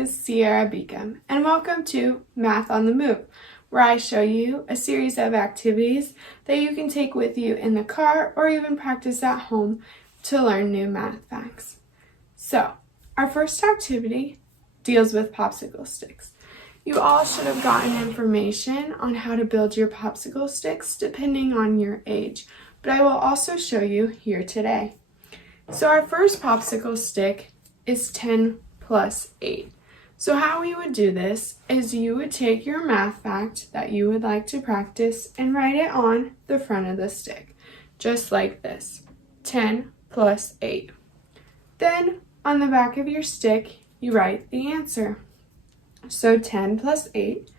is Sierra Beacom, and welcome to Math on the Move, where I show you a series of activities that you can take with you in the car or even practice at home to learn new math facts. So, our first activity deals with popsicle sticks. You all should have gotten information on how to build your popsicle sticks depending on your age, but I will also show you here today. So our first popsicle stick is 10 plus 8. So how we would do this is you would take your math fact that you would like to practice and write it on the front of the stick, just like this, 10 plus 8. Then on the back of your stick, you write the answer. So 10 plus 8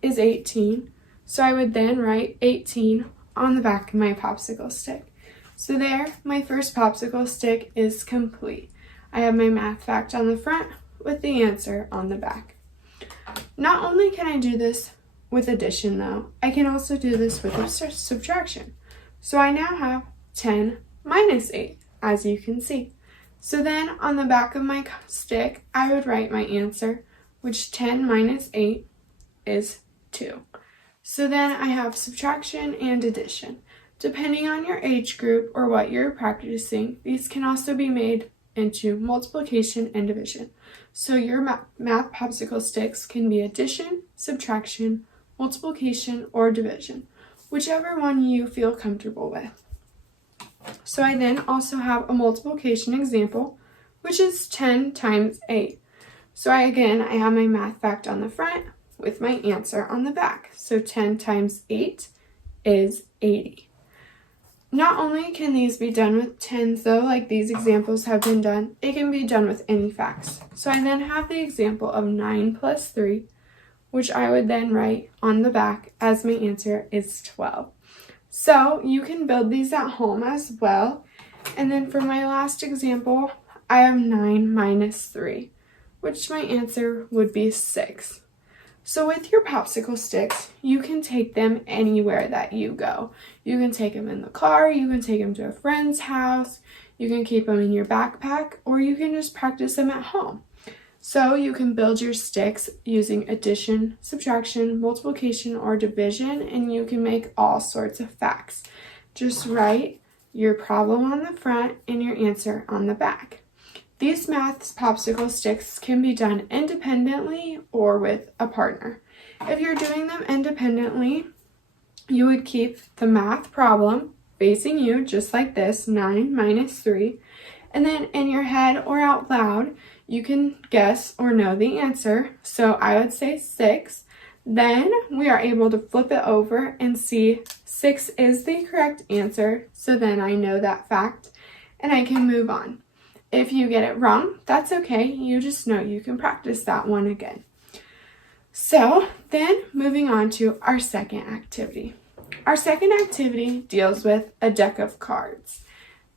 is 18. So I would then write 18 on the back of my popsicle stick. So there, my first popsicle stick is complete. I have my math fact on the front with the answer on the back. Not only can I do this with addition though, I can also do this with subtraction. So I now have 10 minus 8, as you can see. So then on the back of my stick, I would write my answer, which 10 minus 8 is 2. So then I have subtraction and addition. Depending on your age group or what you're practicing, these can also be made into multiplication and division. So your math popsicle sticks can be addition, subtraction, multiplication, or division, whichever one you feel comfortable with. So I then also have a multiplication example, which is 10 times 8. So I have my math fact on the front with my answer on the back. So 10 times 8 is 80. Not only can these be done with tens though, like these examples have been done, it can be done with any facts. So I then have the example of 9 plus 3, which I would then write on the back as my answer is 12. So you can build these at home as well. And then for my last example, I have 9 minus 3, which my answer would be 6. So with your popsicle sticks, you can take them anywhere that you go. You can take them in the car, you can take them to a friend's house, you can keep them in your backpack, or you can just practice them at home. So you can build your sticks using addition, subtraction, multiplication, or division, and you can make all sorts of facts. Just write your problem on the front and your answer on the back. These math popsicle sticks can be done independently or with a partner. If you're doing them independently, you would keep the math problem facing you just like this, 9 minus 3, and then in your head or out loud, you can guess or know the answer. So I would say 6. Then we are able to flip it over and see 6 is the correct answer. So then I know that fact and I can move on. If you get it wrong, that's okay. You just know you can practice that one again. So then moving on to our second activity. Our second activity deals with a deck of cards.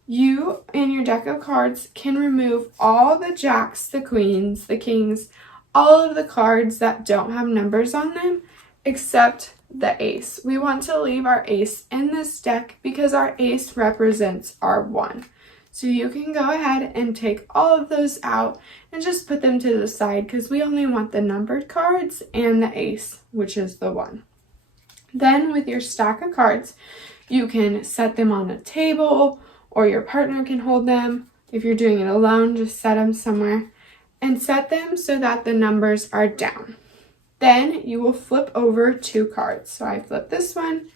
You, in your deck of cards, can remove all the jacks, the queens, the kings, all of the cards that don't have numbers on them, except the ace. We want to leave our ace in this deck because our ace represents our 1. So you can go ahead and take all of those out and just put them to the side because we only want the numbered cards and the ace, which is the 1. Then with your stack of cards, you can set them on a table or your partner can hold them. If you're doing it alone, just set them somewhere and set them so that the numbers are down. Then you will flip over 2 cards. So I flip this one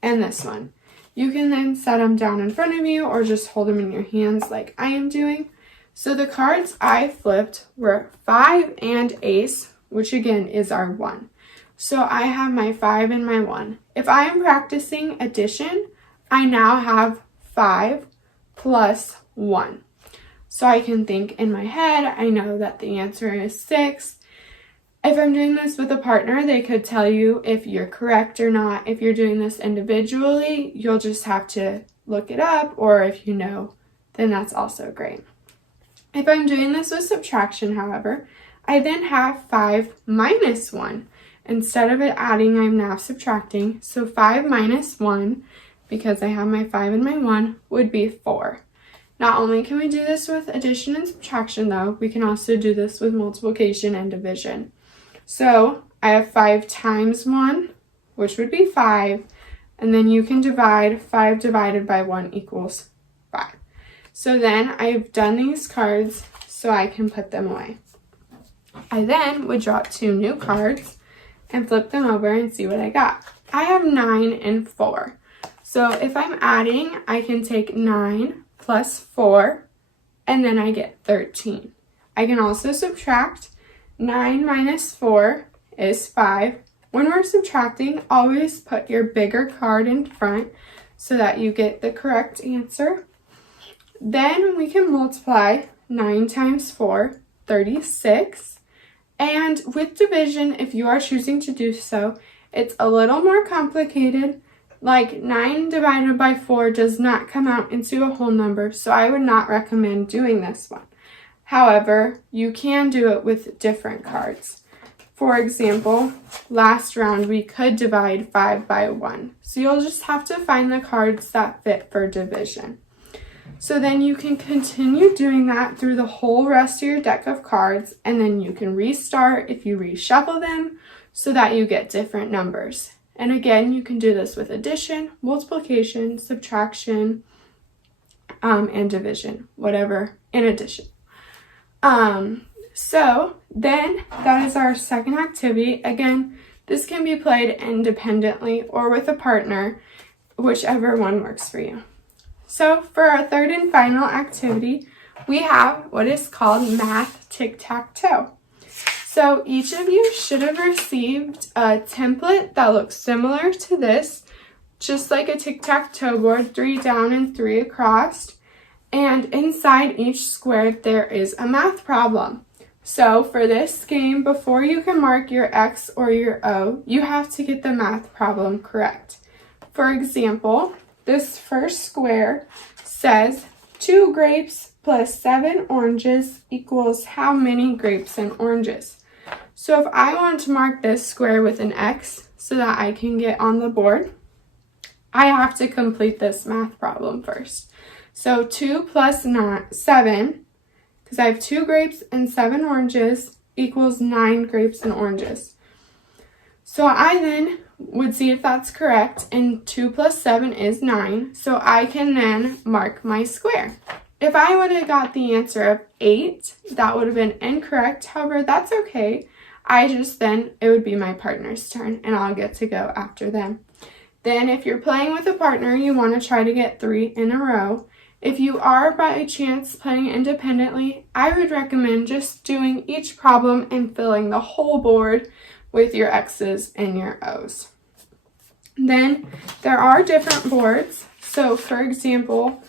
and this one. You can then set them down in front of you or just hold them in your hands like I am doing. So the cards I flipped were 5 and ace, which again is our 1. So I have my 5 and my 1. If I am practicing addition, I now have 5 plus 1. So I can think in my head, I know that the answer is 6. If I'm doing this with a partner, they could tell you if you're correct or not. If you're doing this individually, you'll just have to look it up, or if you know, then that's also great. If I'm doing this with subtraction, however, I then have 5 minus 1. Instead of it adding, I'm now subtracting. So 5 minus 1, because I have my 5 and my 1, would be 4. Not only can we do this with addition and subtraction though, we can also do this with multiplication and division. So I have 5 times 1, which would be 5, and then you can divide 5 divided by 1 equals 5. So then I've done these cards so I can put them away. I then would draw 2 new cards and flip them over and see what I got. I have 9 and 4. So if I'm adding, I can take 9 plus 4, and then I get 13. I can also subtract. 9 minus 4 is 5. When we're subtracting, always put your bigger card in front so that you get the correct answer. Then we can multiply 9 times 4, 36. And with division, if you are choosing to do so, it's a little more complicated. Like 9 divided by 4 does not come out into a whole number, so I would not recommend doing this one. However, you can do it with different cards. For example, last round we could divide 5 by 1. So you'll just have to find the cards that fit for division. So then you can continue doing that through the whole rest of your deck of cards, and then you can restart if you reshuffle them so that you get different numbers. And again, you can do this with addition, multiplication, subtraction, and division, whatever in addition. So then that is our second activity. Again, this can be played independently or with a partner, whichever one works for you. So for our third and final activity, we have what is called math tic-tac-toe. So each of you should have received a template that looks similar to this, just like a tic-tac-toe board, 3 down and 3 across. And inside each square, there is a math problem. So for this game, before you can mark your X or your O, you have to get the math problem correct. For example, this first square says 2 grapes plus 7 oranges equals how many grapes and oranges? So if I want to mark this square with an X so that I can get on the board, I have to complete this math problem first. So 2 plus 7, because I have 2 grapes and 7 oranges, equals 9 grapes and oranges. So I then would see if that's correct, and 2 plus 7 is 9, so I can then mark my square. If I would have got the answer of 8, that would have been incorrect. However, that's okay. It would be my partner's turn, and I'll get to go after them. Then if you're playing with a partner, you want to try to get 3 in a row. If you are by chance playing independently, I would recommend just doing each problem and filling the whole board with your X's and your O's. Then there are different boards. So for example,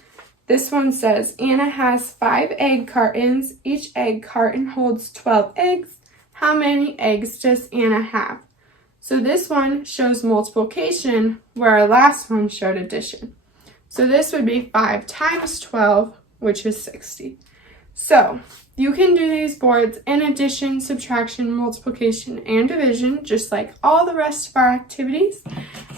this one says Anna has 5 egg cartons. Each egg carton holds 12 eggs. How many eggs does Anna have? So this one shows multiplication, where our last one showed addition. So this would be 5 times 12, which is 60. So you can do these boards in addition, subtraction, multiplication, and division, just like all the rest of our activities.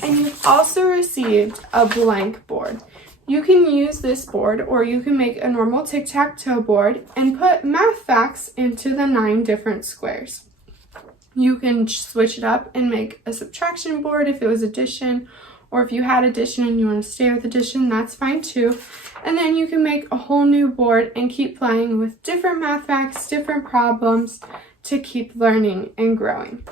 And you've also received a blank board. You can use this board, or you can make a normal tic-tac-toe board and put math facts into the 9 different squares. You can switch it up and make a subtraction board if it was addition, or if you had addition and you want to stay with addition, that's fine too. And then you can make a whole new board and keep playing with different math facts, different problems to keep learning and growing.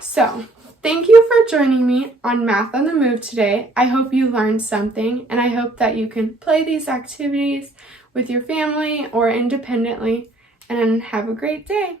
So thank you for joining me on Math on the Move today. I hope you learned something, and I hope that you can play these activities with your family or independently, and have a great day.